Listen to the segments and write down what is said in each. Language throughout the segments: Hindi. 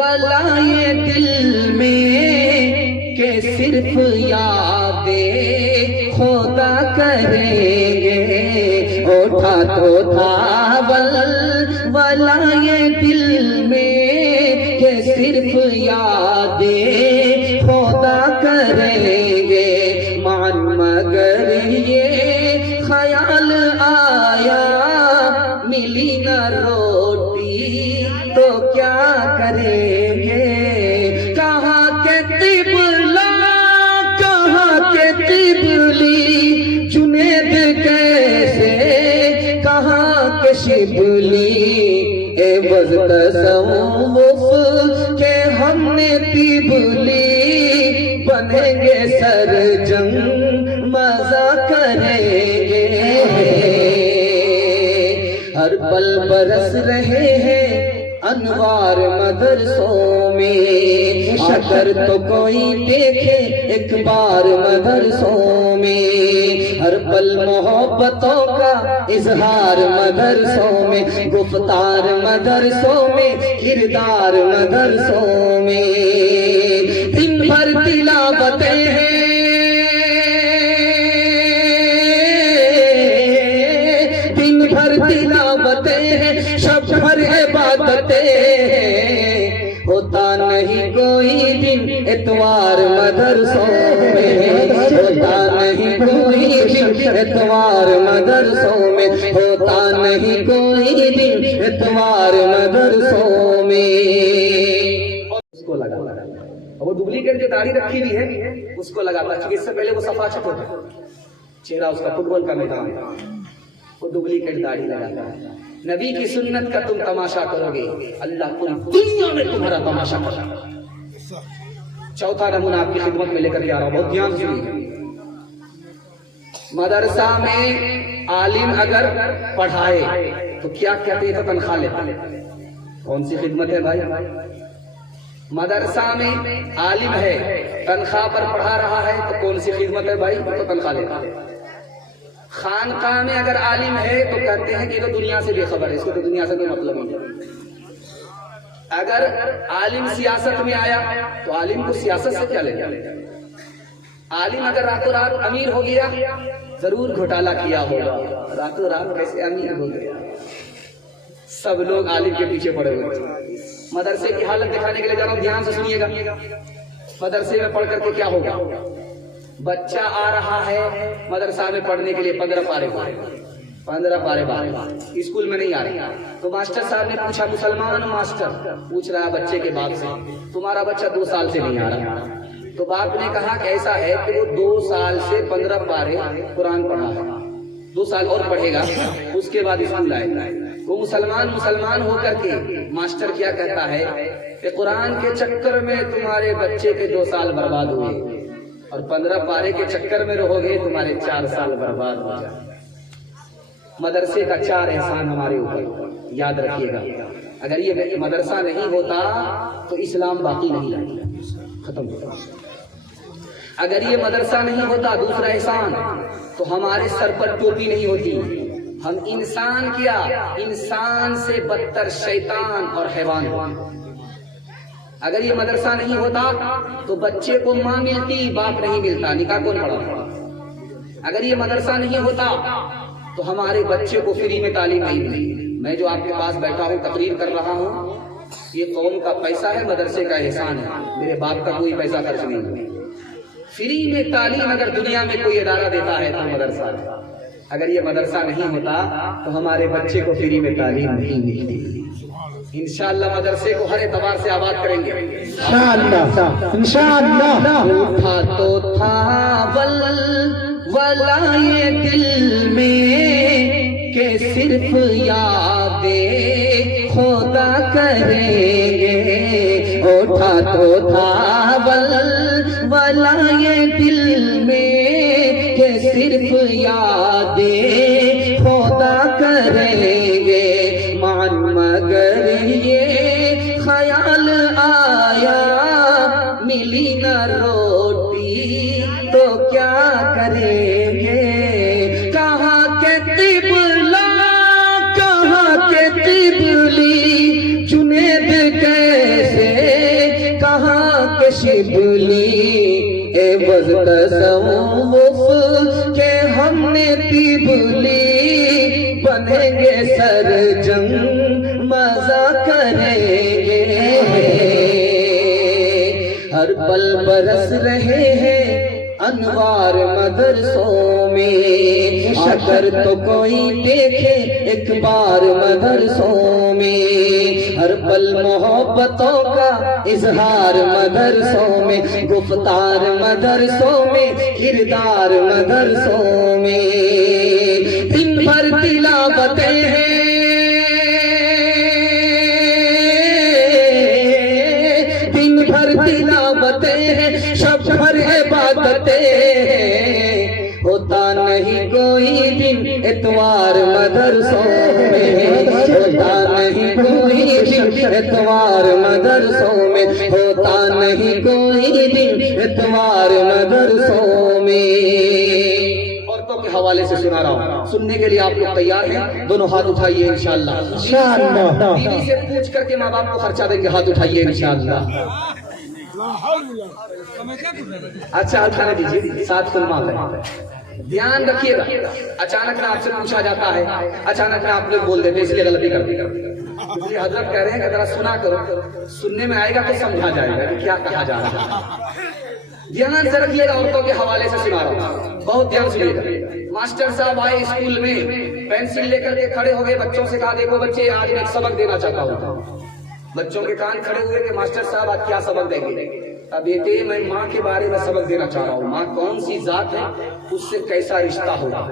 वलाए दिल में के सिर्फ यादें खुदा करेंगे। उठा तो था वलाए दिल में के सिर्फ यादें खुदा करेंगे। मान मगर ये ख़याल आया मिली न रोटी तो क्या करेंगे। कहाँ के तिबला कहाँ के तिबली जुनेद कैसे कहाँ के शिबली एवज़ तसव्वुफ़ के हमने तिबली बनेंगे सरजंग मजा करेंगे। हर पल बरस रहे हैं अनवार मदरसों में। अगर तो कोई देखे एक बार मदरसों में। हर पल मोहब्बतों का इजहार मदरसों में। गुफ्तार मदरसों में किरदार मदरसों में। दिन भर तिलावतें हैं दिन भर तिलावतें हैं शब भर इबादतें हैं। होता नहीं कोई दिन इतवार मदरसों में। होता नहीं कोई दिन इतवार मदरसों में। होता नहीं कोई दिन इतवार मदरसों में। उसको लगा वो डुप्लीकेट जो दाढ़ी रखी हुई है उसको लगाता, क्योंकि इससे पहले वो सफाचट होता है, चेहरा उसका फुटबॉल का मैदान, वो डुप्लीकेट दाढ़ी लगाता है। नबी की सुन्नत का तुम तमाशा करोगे, अल्लाह पूरी दुनिया में तुम्हारा तमाशा करेगा। चौथा नमूना आपकी खिदमत में लेकर के आ रहा हूं, बहुत ध्यान सुनिए। मदरसा में आलिम अगर पढ़ाए तो क्या कहते हैं, तो तनख्वाह लेता। कौन सी खिदमत है भाई? मदरसा में आलिम है, तनख्वाह पर पढ़ा रहा है, तो कौन सी खिदमत है भाई? तो तनख्वाह लेता। खानकाह में अगर आलिम है तो कहते हैं कि तो दुनिया से बेखबर है, इसको तो दुनिया से कोई मतलब नहीं। अगर आलिम सियासत में आया तो आलिम को सियासत से क्या लेगा? आलिम अगर रातों रात अमीर हो गया, जरूर घोटाला किया होगा। रातों रात कैसे अमीर हो गया? सब लोग आलिम के पीछे पड़े हुए। मदरसे की हालत दिखाने के लिए जा रहा हूं, ध्यान से सुनिएगा। मदरसे में पढ़ करके क्या होगा? बच्चा आ रहा है मदरसा में पढ़ने के लिए 15 पारे बाद स्कूल में नहीं आ रहा, तो मास्टर साहब ने पूछा, मुसलमान मास्टर पूछ रहा है बच्चे के बाप से, तुम्हारा बच्चा 2 साल से नहीं आ रहा। तो बाप ने कहा कि ऐसा है कि वो 2 साल से 15 पारे कुरान पढ़ा है, 2 साल और पढ़ेगा, उसके बाद स्कूल आएगा। वो मुसलमान होकर के मास्टर क्या कहता है कि कुरान के चक्कर में तुम्हारे बच्चे के 2 साल बर्बाद हुए और 15 पारे के चक्कर में रहोगे, तुम्हारे 4 साल बर्बाद हो जाए। मदरसे का 4 एहसान हमारे ऊपर, याद रखिएगा। अगर ये मदरसा नहीं होता तो इस्लाम बाकी नहीं रहेगा, खत्म होगा। अगर ये मदरसा नहीं होता, दूसरा एहसान, तो हमारे सर पर टोपी नहीं होती। हम इंसान क्या, इंसान से बदतर शैतान और हैवान। अगर ये मदरसा नहीं होता तो बच्चे को माँ मिलती, बाप नहीं मिलता, निकाह कौन पढ़ाता? अगर ये मदरसा नहीं होता तो हमारे बच्चे को फ्री में तालीम नहीं मिली। मैं जो आपके पास बैठा हूँ, तकरीर कर रहा हूँ, ये कौम का पैसा है, मदरसे का एहसान है। मेरे बाप का कोई पैसा खर्च नहीं हुआ। फ्री में तालीम अगर दुनिया में कोई इदारा देता है तो मदरसा है। अगर ये मदरसा नहीं होता तो हमारे बच्चे को फ्री में तालीम नहीं मिलती। इंशाअल्लाह मदरसे को हर एतबार से आबाद करेंगे इंशाअल्लाह। उठा तो था वलाए दिल में के सिर्फ यादें खुदा करेंगे। उठा तो था वलाए दिल में के सिर्फ यादें खुदा करेंगे। मान मगर ये ख्याल आया मिली न रोटी तो क्या करेंगे। कहाँ के तिबला कहाँ के तिबली जुनेद कैसे शिबली एवज तसव्वुफ के हमने पीबली बनेंगे सरजंग मजा करेंगे। हर पल बरस रहे हैं अनवार मदरसों में, अगर तो कोई देखे एक बार मदरसों में। हर पल मोहब्बतों का इजहार मदरसों में, गुफ्तार मदरसों में, किरदार मदरसों में। दिन भर तिलावतें हैं, दिन भर तिलावतें हैं, शब भर इबादतें हैं। होता नहीं कोई दिन इतवार मदरसों में, होता नहीं कोई दिन इतवार मदरसों में, होता नहीं कोई दिन इतवार मदरसों में। औरतों के हवाले से सुना रहा हूँ, सुनने के लिए आप लोग तैयार हैं? दोनों हाथ उठाइए इंशाअल्लाह। बीवी से पूछ करके माँ बाप को खर्चा देंगे, हाथ उठाइए इंशाअल्लाह। अच्छा उठाने दीजिए, साथ सुनमा है। ध्यान रखिएगा, अचानक में आपसे पूछा जाता है, अचानक में आप लोग बोल देते, इसलिए गलती करते इसलिए हजरत कह रहे हैं कि जरा सुना करो, सुनने में आएगा तो समझा जाएगा कि क्या कहा जा रहा है। ध्यान से रखिएगा, औरतों के हवाले से सुना रहा हूँ, बहुत ध्यान सुनिएगा। मास्टर साहब आए स्कूल में, पेंसिल लेकर के खड़े हो गए, बच्चों से कहा देखो बच्चे आज मैं एक सबक देना चाहता हूँ। बच्चों के कान खड़े हुए कि मास्टर साहब आज क्या सबक देंगे? अब बेटे मैं माँ के बारे में सबक देना चाह रहा हूँ, माँ कौन सी जात है, उससे कैसा रिश्ता होगा।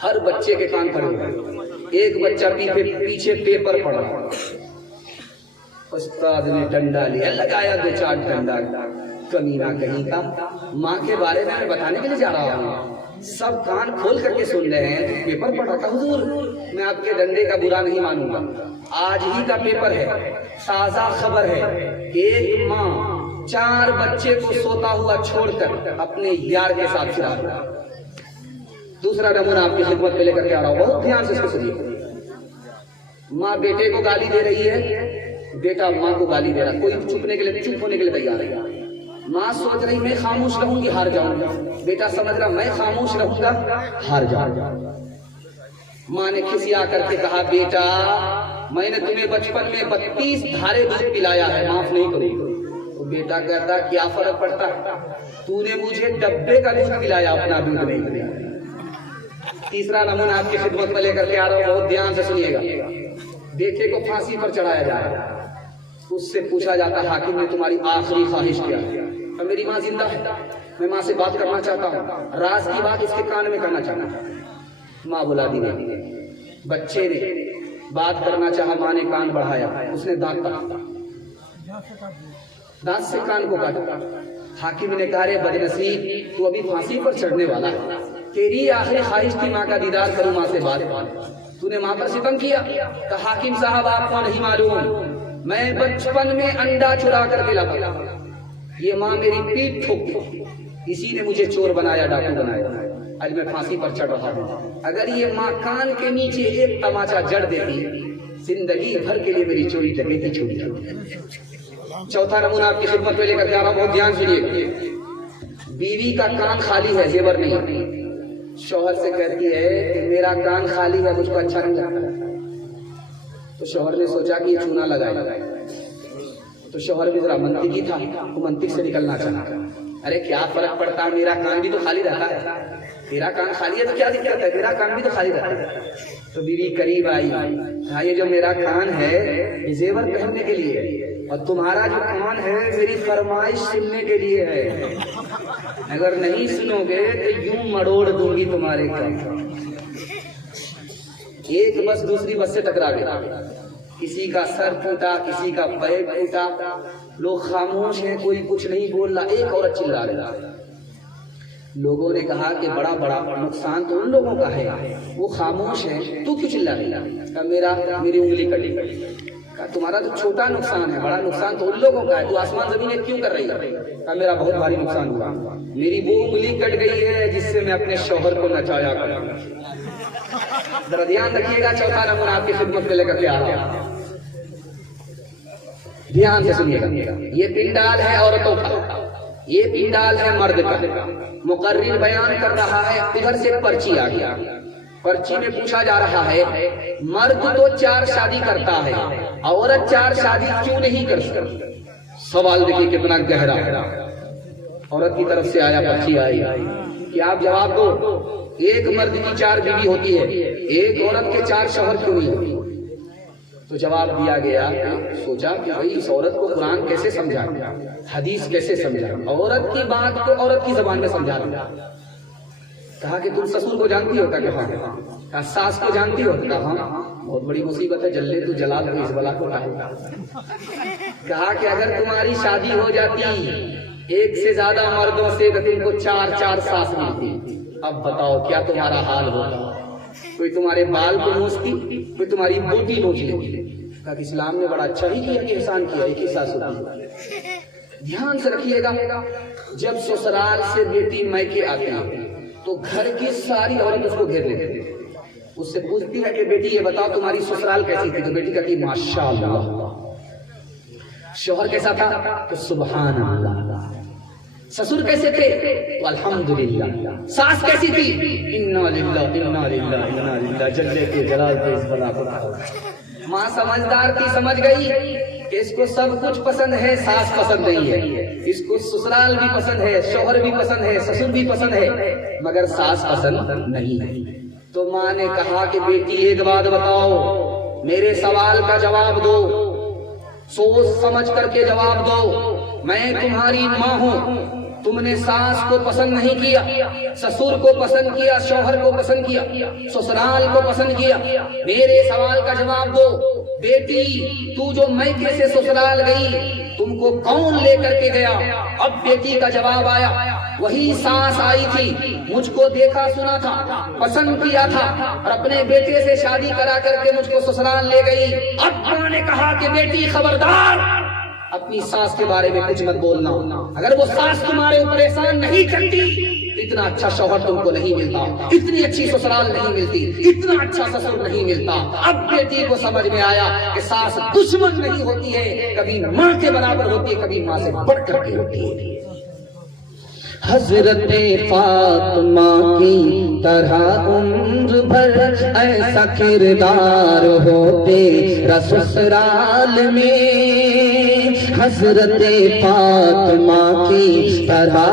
हर बच्चे के कान खड़े हुए। एक बच्चा पीछे पेपर पढ़ा, उस्ताद ने डंडा लिया, लगाया 2-4 डंडा, कमीना कहीं का। माँ के बारे में बताने के लिए जा रहा हूँ, सब कान खोल करके सुन रहे हैं, तो पेपर पढ़ा था। हुजूर मैं आपके डंडे का बुरा नहीं मानूंगा, आज ही का पेपर है, ताजा खबर है। एक माँ 4 बच्चे को सोता हुआ छोड़कर अपने यार के साथ फिरा। दूसरा नमूना आपकी खिदमत में लेकर के आ रहा हूँ, बहुत ध्यान से सुनिए। माँ बेटे को गाली दे रही है, बेटा माँ को गाली दे रहा, कोई चुप होने के लिए तैयार है। माँ सोच रही मैं खामोश रहूंगी हार जाऊंगा, बेटा समझ रहा मैं खामोश रहूंगा हार जाऊंगा। माँ ने खिसिया करके कहा बेटा मैंने तुम्हें बचपन में 32 धारे दूध पिलाया है, माफ नहीं करूंगा। तो बेटा कहता क्या फर्क पड़ता, तूने मुझे डब्बे का दूध पिलाया, अपना दूध नहीं पिलाया। तीसरा नमूना आपकी खिदमत में लेकर के आ रहा हूँ, बहुत ध्यान से सुनिएगा। बेटे को फांसी पर चढ़ाया जा रहा है, उससे पूछा जाता हाकिम ने तुम्हारी आखिरी ख्वाहिश क्या है? अब मेरी माँ जिंदा है, मैं माँ से बात करना चाहता हूँ, राज की बात इसके कान में करना चाहता हूँ। माँ बुला दी नहीं, बच्चे ने बात करना चाहा, माँ ने कान बढ़ाया, उसने दांत से कान को काटा। हाकिम ने कहा रे बदनसीब तू अभी फांसी पर चढ़ने वाला है, तेरी आखिरी ख्वाहिश थी माँ का दीदार करूँ, माँ से बात, तूने माँ पर सितम किया। तो हाकिम साहब आपको नहीं मालूम, मैं बचपन में अंडा चुरा करके लाता, ये माँ मेरी पीठ ठोकती, इसी ने मुझे चोर बनाया, डाकू बनाया, आज मैं फांसी पर चढ़ रहा हूँ। अगर ये माँ कान के नीचे एक तमाचा जड़ देती, जिंदगी भर के लिए मेरी चोरी डकैती छोड़ी। चौथा नमूना आपकी खिदमत में लेकर जा रहा हूँ, बहुत ध्यान सुनिए। बीवी का कान खाली है, जेवर नहीं, शौहर से कहती है कि मेरा कान खाली है, मुझको अच्छा नहीं लगता। तो शौहर ने सोचा कि ये चूना लगाएगा, तो शौहर भी जरा मंतिकी था, वो मंतिक से निकलना चाहा। अरे क्या फर्क पड़ता है, मेरा कान भी तो खाली रहता है, तेरा कान खाली है तो क्या दिक्कत है, मेरा कान भी तो खाली रहता है। तो बीवी करीब आई, हाँ ये जो मेरा कान है ये जेवर पहनने के लिए है, और तुम्हारा जो कान है मेरी फरमाइश सुनने के लिए है, अगर नहीं सुनोगे तो यूं मरोड़ दूंगी तुम्हारे कान। एक बस दूसरी बस से टकरा गया, किसी का सर टूटा, किसी का पैर टूटा, लोग खामोश हैं, कोई कुछ नहीं बोल रहा। एक औरत चिल्ला रही, लोगों ने कहा कि बड़ा बड़ा नुकसान तो उन लोगों का है, वो खामोश है, तू क्यों चिल्ला रही? मेरी उंगली कटी। तुम्हारा तो छोटा नुकसान है, बड़ा नुकसान तो उन लोगों का है, तू आसमान जमीन क्यों कर रही है? मेरा बहुत भारी नुकसान हुआ, मेरी वो उंगली कट गई है जिससे मैं अपने शौहर को नचाया करूंगा। जरा ध्यान रखिएगा, चौथा नमूना आपकी खिदमत में लेकर के आ रहा हूं। ध्यान से सुनिएगा, ये पिंडाल है औरतों का, ये पिंडाल है मर्द का। मुकर्रिर बयान कर रहा है, उधर से पर्ची आ गया। पर्ची में पूछा जा रहा है, मर्द तो 4 शादी करता है, औरत 4 शादी क्यों नहीं कर सकती? सवाल देखिए कितना गहरा है। औरत की तरफ से आया, पर्ची आई कि आप जवाब दो, एक मर्द की 4 बीवी होती है, एक औरत के 4 शौहर क्यों नहीं होती? तो जवाब दिया गया। सोचा कि भाई इस औरत को कुरान कैसे समझा, हदीस कैसे समझा, औरत की बात को औरत की जबान में समझा। कहा कि तुम ससुर को जानती हो? कहा सास को जानती हो? कहा बहुत बड़ी मुसीबत है, जल्ले तू जला दो इस बला को। कहा कि अगर तुम्हारी शादी हो जाती एक से ज्यादा मर्दों से तो तुमको 4 सास मिलती, अब बताओ क्या तुम्हारा हाल होगा? कोई तुम्हारे बाल को नोचती, कोई तुम्हारी बूटी नोच लेती। कहा कि इस्लाम ने बड़ा अच्छा ही किया कि एहसान किया, एक ही सास होती। ध्यान से रखिएगा, जब ससुराल से बेटी मैके आती है तो घर की सारी औरत उसको घेर लेती है, उससे पूछती है कि बेटी ये बताओ तुम्हारी ससुराल कैसी थी? तो बेटी कहती माशाअल्लाह। शौहर कैसा था? तो सुभान अल्लाह। ससुर कैसे थे? तो अल्हम्दुलिल्लाह। सास कैसी थी? इन्ना लिल्लाह इन्ना लिल्लाह इन्ना लिल्लाह, जल्ले के जलाल पे इस बला को। माँ समझदार थी, समझ गई कि इसको सब कुछ पसंद है, सास पसंद नहीं है। इसको ससुराल भी पसंद है, शौहर भी पसंद है, ससुर भी पसंद है, मगर सास पसंद नहीं है। तो माँ ने कहा कि बेटी एक बात बताओ, मेरे सवाल का जवाब दो, सोच समझ करके जवाब दो। मैं तुम्हारी माँ हूँ, तुमने सास को पसंद नहीं किया, ससुर को पसंद किया, शौहर को पसंद किया, ससुराल को पसंद किया। मेरे सवाल का जवाब दो, बेटी तू जो मैके से ससुराल गई, तुमको कौन लेकर के गया? अब बेटी का जवाब आया, वही सास आई थी, मुझको देखा सुना था, पसंद किया था और अपने बेटे से शादी करा करके मुझको ससुराल ले गई। अब माँ ने कहा कि बेटी खबरदार, अपनी सास के बारे में कुछ मत बोलना। अगर वो सास तुम्हारे ऊपर एहसान नहीं करती, इतना अच्छा शौहर तुमको नहीं मिलता, इतनी अच्छी ससुराल नहीं मिलती, इतना अच्छा ससुर नहीं मिलता। अब बेटी को समझ में आया कि सास दुश्मन नहीं होती है, कभी माँ के बराबर होती है, कभी माँ से बढ़ करके होती है। हजरते फातिमा की तरह उम्र भर ऐसा किरदार हो तेरा ससुराल में, हजरते फातिमा की तरह